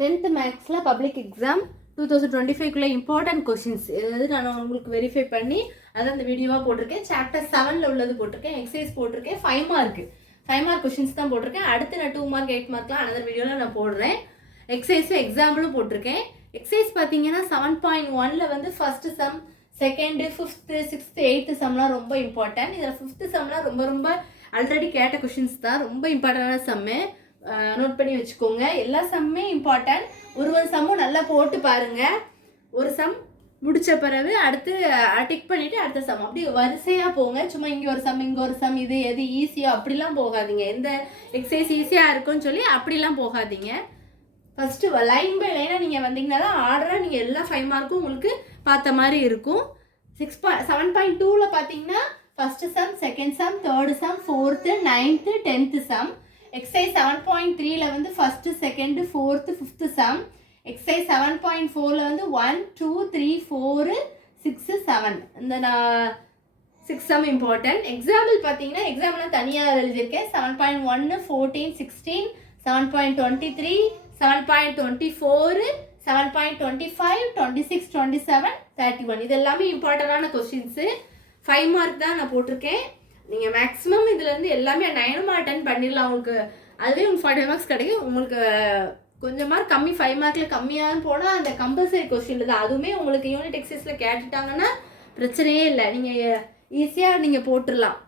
10th மேக்ஸில் public exam 2025 important questions அதாவது நான் உங்களுக்கு வெரிஃபை பண்ணி அதை அந்த வீடியோவாக போட்டிருக்கேன். சாப்டர் 7 உள்ளது போட்டிருக்கேன், எக்ஸசைஸ் போட்டிருக்கேன், 5 மார்க் கொஷின்ஸ் தான் போட்டிருக்கேன். அடுத்து நான் 2 மார்க் 8 மார்க்லாம் அனதர் வீடியோவில் நான் போடுறேன். எக்ஸசைஸும் எக்ஸாம்பிளும் போட்டிருக்கேன். எக்ஸசைஸ் பார்த்தீங்கன்னா 7.1 வந்து first sum, second, 5th, 6th, 8th சம்லாம் ரொம்ப இம்பார்ட்டன்ட். இதில் 5th சம்லாம் ரொம்ப ஆல்ரெடி கேட்ட கொஷின்ஸ் தான், ரொம்ப இம்பார்ட்டண்டான சம்மு. நோட் பண்ணி வச்சுக்கோங்க. எல்லா சம்மே இம்பார்ட்டன்ட். ஒரு சம்மும் நல்லா போட்டு பாருங்க. ஒரு சம் முடிச்ச பிறகு அடுத்து டிக் பண்ணிட்டு அடுத்த சம் அப்படி வரிசையாக போங்க. சும்மா இங்கே ஒரு சம் இங்கே ஒரு சம், இது எது ஈஸியோ அப்படிலாம் போகாதீங்க. எந்த எக்ஸசைஸ் ஈஸியாக இருக்குன்னு சொல்லி அப்படிலாம் போகாதீங்க. ஃபஸ்ட்டு லைன் பை லைனாக நீங்கள் வந்தீங்கன்னா தான் ஆர்டராக நீங்கள் எல்லா 5 மார்க்கும் உங்களுக்கு பார்த்த மாதிரி இருக்கும். 7.2ல் பார்த்தீங்கன்னா first sum, second sum, third sum, 4th, 9th, 10th sum. Exercise 7.3ல் வந்து first, second, 4th, 5th sum. Exercise 7.4ல் வந்து 1, 2, 3, 4, 6, 7 இந்த 6 சம் இம்பார்ட்டன்ட். எக்ஸாம்பிள் பார்த்தீங்கன்னா எக்ஸாம்பிள்லாம் தனியாக எழுதியிருக்கேன். 7.1, 14, 16, 7.23, 7.24, 7.25, 26, 27, 31 இது எல்லாமே இம்பார்ட்டண்டான கொஸ்டின்ஸு. 5 மார்க் தான் நான் போட்டிருக்கேன். நீங்கள் மேக்ஸிமம் இதுலேருந்து எல்லாமே 9 மார்க் அட்டன் பண்ணிடலாம். உங்களுக்கு அதுவே உங்களுக்கு 45 மார்க்ஸ் கிடைக்கும். உங்களுக்கு கொஞ்சம் மார்க் கம்மி, 5 மார்க்கில் கம்மியாகனு போனால் அந்த கம்பல்சரி கொஸ்டின் தான். அதுவுமே உங்களுக்கு யூனிட் எக்ஸசைஸில் கேட்டுட்டாங்கன்னா பிரச்சனையே இல்லை, நீங்கள் ஈஸியாக நீங்கள் போட்டுடலாம்.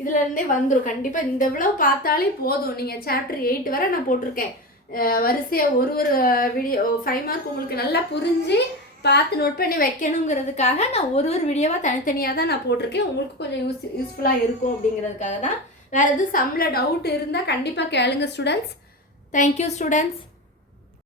இதுலேருந்தே வந்துடும் கண்டிப்பாக. இந்த இவ்வளோ பார்த்தாலே போதும். நீங்கள் சாப்டர் 8 வரை நான் போட்டிருக்கேன். வரிசையாக ஒரு வீடியோ 5 மார்க் உங்களுக்கு நல்லா புரிஞ்சு பார்த்து நோட் பண்ணி வைக்கணுங்கிறதுக்காக நான் ஒரு வீடியோவாக தனித்தனியாக தான் நான் போட்டிருக்கேன். உங்களுக்கு கொஞ்சம் யூஸ்ஃபுல்லாக இருக்கும் அப்படிங்கிறதுக்காக தான். வேறு எதுவும் சம்மில் டவுட் இருந்தால் கண்டிப்பாக கேளுங்க ஸ்டூடெண்ட்ஸ். Thank you students.